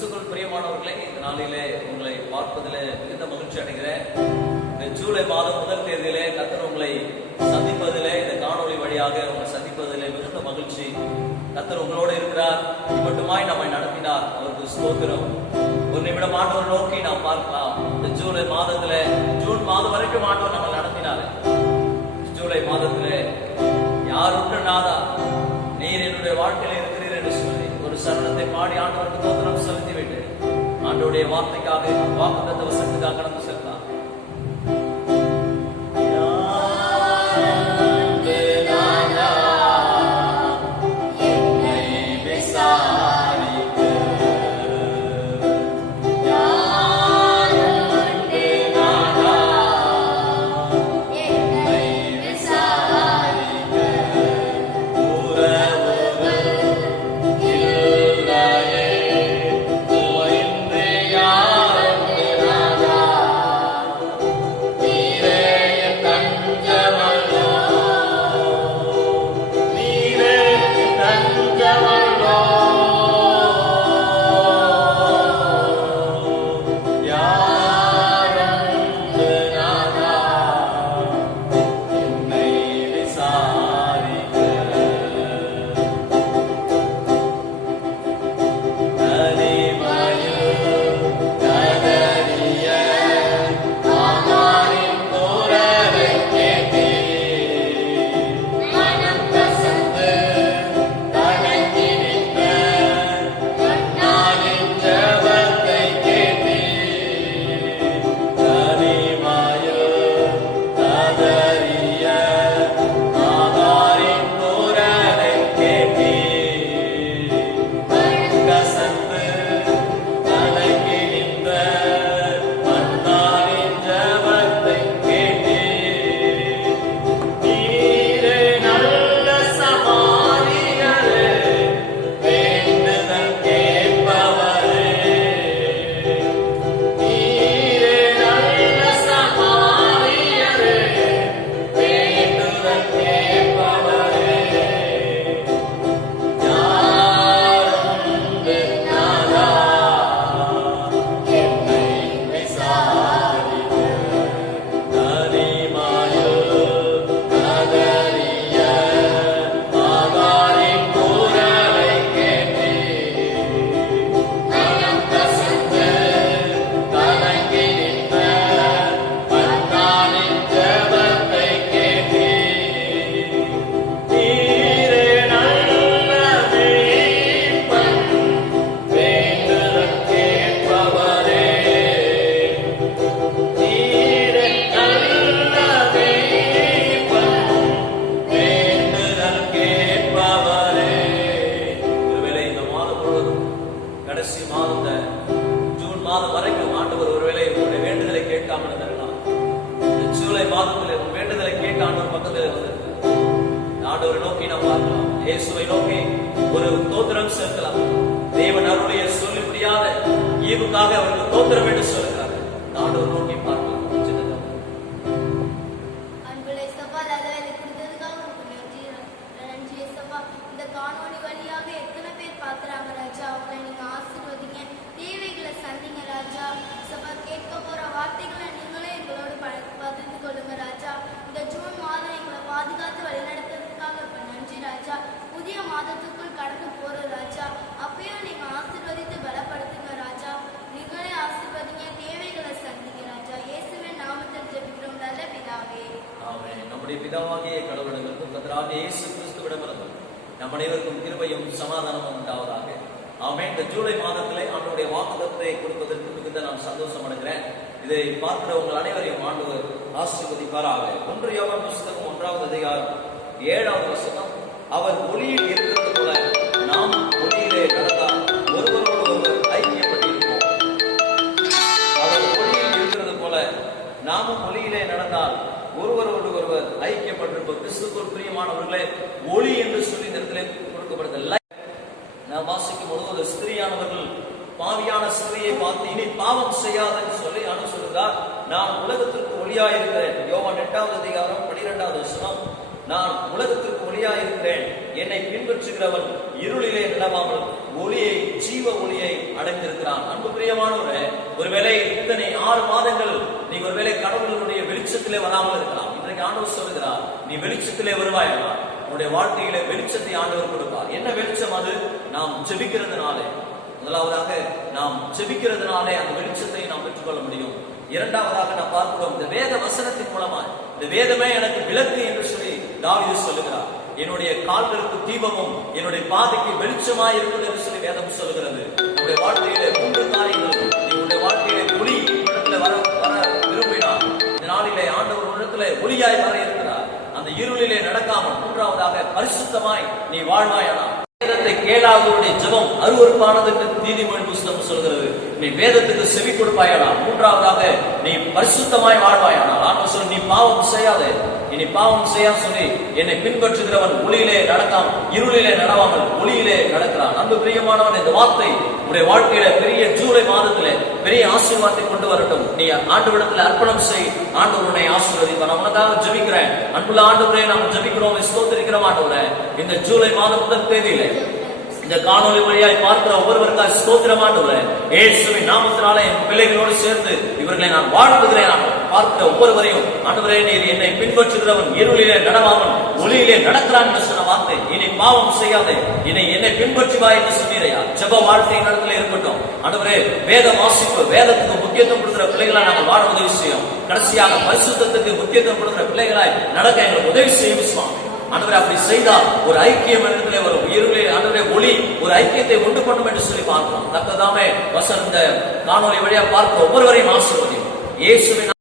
கிறிஸ்துக்குள் பிரியமானவர்களே, இந்த நாளிலே உங்களை பார்ப்பதிலே மிகுந்த மகிழ்ச்சி அடைகிறேன். இந்த ஜூலை மாதம் முதல் தேதியிலே கர்த்தர் உங்களை சந்திப்பதிலே, இந்த காணொலி வழியாக உங்களை சந்திப்பதிலே மிகுந்த மகிழ்ச்சி. கர்த்தர் உங்களோடு இருக்கிறார். மட்டுமாய் நம்மை நடத்தினார். அவருக்கு ஸ்தோத்திரம். ஒரு நிமிடம் ஆண்டவர் நோக்கி நாம் பார்க்கலாம். இந்த ஜூலை மாதத்திலே, ஜூன் மாதம் வரைக்கும் ஆண்டவர் நம்ம நடத்தினார். ஜூலை மாதத்திலே யாருன்று நாதா நீர் என்னுடைய வாழ்க்கையில இருக்கிறீர் என்று சொல்லி ஒரு சரணத்தை பாடி ஆண்டவருக்கு தோத்திரம் செலுத்தி விட்டு ஆண்டவருடைய வார்த்தைக்காக, வாக்குத்தத்த வசனத்துக்காக கடந்து செல்லலாம். கடைசி மாதம் ஜூன் மாதம் வரைக்கும் ஆண்டவர் ஒருவேளை உங்களுடைய வேண்டுதலை கேட்காமல் இருக்கலாம். ஜூலை மாதத்தில் வேண்டுதலை கேட்க ஆண்டவர் பக்கத்தில் ஆண்டவரை நோக்கி நாம் பார்க்கலாம். இயேசுவை நோக்கி ஒரு தோத்திரம் செலுத்தலாம். தேவன் அருளைய சொல்லி முடியாத ஈவுக்காக அவருக்கு தோத்திரம் என்று சொல்லுகிறார். ஆண்டவர் நோக்கி பார்க்கலாம். காணொலி வழியாக எத்தனை பேர் பார்க்குறாங்க ராஜா, அவங்களை நீங்க ஆசீர்வதிங்க, தேவைகளை சந்திங்க ராஜா. சபா கேட்க போற வார்த்தைகளை நீங்களே எங்களோடு பகிர்ந்து கொள்ளுங்க ராஜா. இந்த ஜூன் மாதம் எங்களை பாதுகாத்து வழிநடத்துறதுக்காக இப்ப நன்றி ராஜா. புதிய மாதத்துக்குள் கடந்து போற ராஜா, அப்பயும் நீங்க ஆசீர்வதித்து பலப்படுத்துங்க ராஜா. நீங்களே ஆசீர்வதிங்க, தேவைகளை சந்திங்க ராஜா. இயேசுவின் நாமத்தில் ஜெபிக்கிறோம் நல்ல பிதாவே. ஆமென். நம்முடைய பிதாவாகிய கடவுளிடமிருந்து கர்த்தராகிய இயேசு கிறிஸ்துவிடமிருந்து நம் அனைவருக்கும் கிருபையும் சமாதானமும் உண்டாவதாக. ஆமென். இந்த ஜூலை மாதத்திலே ஆண்டவருடைய வாக்குத்தத்தத்தை கொடுப்பதற்கு மிகுந்த நான் சந்தோஷம் அடைகிறேன். இதை பார்க்கிற உங்கள் அனைவரையும் ஆண்டவர் ஆசீர்வதிப்பாராக. 1 யோவான் புத்தகம் 1ஆம் அதிகாரம் 7ஆம் வசனம், அவர் ஒளியில் இருக்கிறது போல நாம் ஒளியிலே நடந்தால் ஒருவரோடு ஒருவர் ஐக்கியப்பட்டிருப்போம். அவர் ஒளியில் இருக்கிறது போல நாமும் ஒளியிலே நடந்தால் ஒருவரோடு ஒருவர் ஐக்கியப்பட்டிருப்போம். கிறிஸ்துவுக்குள் பிரியமானவர்களே, ஒளி என்று சொல்லி இந்த இடத்திலே கொடுக்கப்படுது. நான் வாசிக்கும் பொழுது ஒரு ஸ்திரீயானவர்கள் பாவியான ஸ்திரீயை பார்த்து இனி பாவம் செய்யாதுன்னு சொல்லி சொல்லுகிறார். நான் உலகத்திற்கு ஒளியாயிருக்கிறேன். யோவான் 8ஆம் அதிகாரம் 12ஆவது வசனம், நான் உலகத்திற்கு ஒளியாயிருக்கிறேன், என்னை பின்பற்றுகிறவன் இருளிலே நடவாமல் ஒளியை, ஜீவ ஒளியை அடைந்திருக்கிறான். இருக்கிறான். அன்பு பிரியமானவரே, ஒருவேளை இத்தனை 6 மாதங்கள் நீ ஒருவேளை கடவுளுடைய வெளிச்சத்திலே வராமல் இருக்கலாம். இன்றைக்கு ஆண்டவர் சொல்லுகிறார், நீ வெளிச்சத்திலே வருவாயா, உன்னுடைய வாழ்க்கையிலே வெளிச்சத்தை ஆண்டவர் கொடுப்பார். என்ன வெளிச்சம் அது? நாம் ஜெபிக்கிறதுனாலே. முதலாவதாக நாம் ஜெபிக்கிறதுனாலே அந்த வெளிச்சத்தை நாம் பெற்றுக்கொள்ள முடியும். இரண்டாவதாக நாம் பார்க்கிறோம், இந்த வேத வசனத்தின் மூலமா, இந்த வேதமே எனக்கு விளக்கு என்று சொல்லி தாவீது சொல்லுகிறார். என்னுடைய கால்களுக்கு தீபமும் என்னுடைய பாதைக்கு வெளிச்சமாய் இருக்கிறது என்று சொல்லி வேதம் சொல்லுகிறது. உங்களுடைய வாழ்க்கையில 3 காரியங்கள். உங்களுடைய வாழ்க்கையில ஒளி இடத்துல வர விரும்பினார். இந்த நாளிலே ஆண்டவர் உள்ளத்துல ஒளியாய் வர இருக்கிறார். அந்த இருளிலே நடக்காமல், மூன்றாவதாக பரிசுத்தமாய் நீ வாழ்வாயானால், வேதத்தை கேளாதவருடைய ஜெபம் அருவருப்பானது என்று நீதிமொழி புஸ்தகம் சொல்கிறது. நீ வேதத்துக்கு செவி கொடுப்பாயானால், மூன்றாவதாக நீ பரிசுத்தமாய் வாழ்வாயானால், ஆண்டவர் சொல்லி, நீ பாவம் செய்யாதே, இனி பாவம் செய்யா சொல்லி என்னை பின்பற்றுகிறவன் ஒளியிலே நடக்காமல் இருளிலே நடவாமல் ஒளியிலே நடக்கிறான். அன்பு பிரியமானவன், இந்த வார்த்தை உடைய வாழ்க்கையில பெரிய ஜூலை மாதத்திலே பெரிய ஆசீர்வாதத்தை கொண்டு வரட்டும். நீ ஆண்டவரிடத்தில் அர்ப்பணம் செய், ஆண்டவர் உன்னை ஆசீர்வதிப்பார். நான் உனக்காக ஜெபிக்கிறேன். அன்புள்ள ஆண்டவரே, நாம் ஜெபிக்கிறோம், ஸ்தோத்திரிக்கிறோம். ஆண்டவரே, இந்த ஜூலை மாதம் முதல் தேதியிலே இந்த காணொலி வழியாய் பார்க்கிற ஒவ்வொருவருக்காக ஸ்தோத்திரம் ஆண்டவரே. இயேசுவின் நாமத்தினாலே என் பிள்ளைகளோடு சேர்ந்து இவர்களை நான் வாழ்த்துகிறேன். பார்க்கிற ஒவ்வொருவரையும் ஆண்டவரே, நீர் என்னை பின்பற்றுகிறவன் இருளிலே நடவாமல் ஒளியிலே நடக்கிறான் என்று சொன்ன வார்த்தை, இனி பாவம் செய்யாதே, இனி என்னை பின்பற்றுவா என்று சொன்னீரையா. ஜெப வாழ்க்கை நடத்துல இருக்கட்டும் ஆண்டவரே. வேத வாசிப்பு, வேதத்துக்கு முக்கியத்துவம் கொடுக்கிற பிள்ளைகளாய் நாங்கள் வாழ உதவி செய்யும். கடைசியாக பரிசுத்தத்துக்கு முக்கியத்துவம் கொடுக்கிற பிள்ளைகளாய் நடக்க எங்களுக்கு உதவி செய்யும் சுவாமி. ஆண்டவரே, அப்படி செய்தால் ஒரு ஐக்கியம் இடத்திலே வரும். இருளே ஆண்டவரே ஒளி ஒரு ஐக்கியத்தை உண்டு பண்ணும் என்று சொல்லி பார்க்கிறோம். தக்கதாமே வசந்த காணொலி வழியா பார்க்க ஒவ்வொருவரையும் ஆசீர்வதியும். இயேசுவின்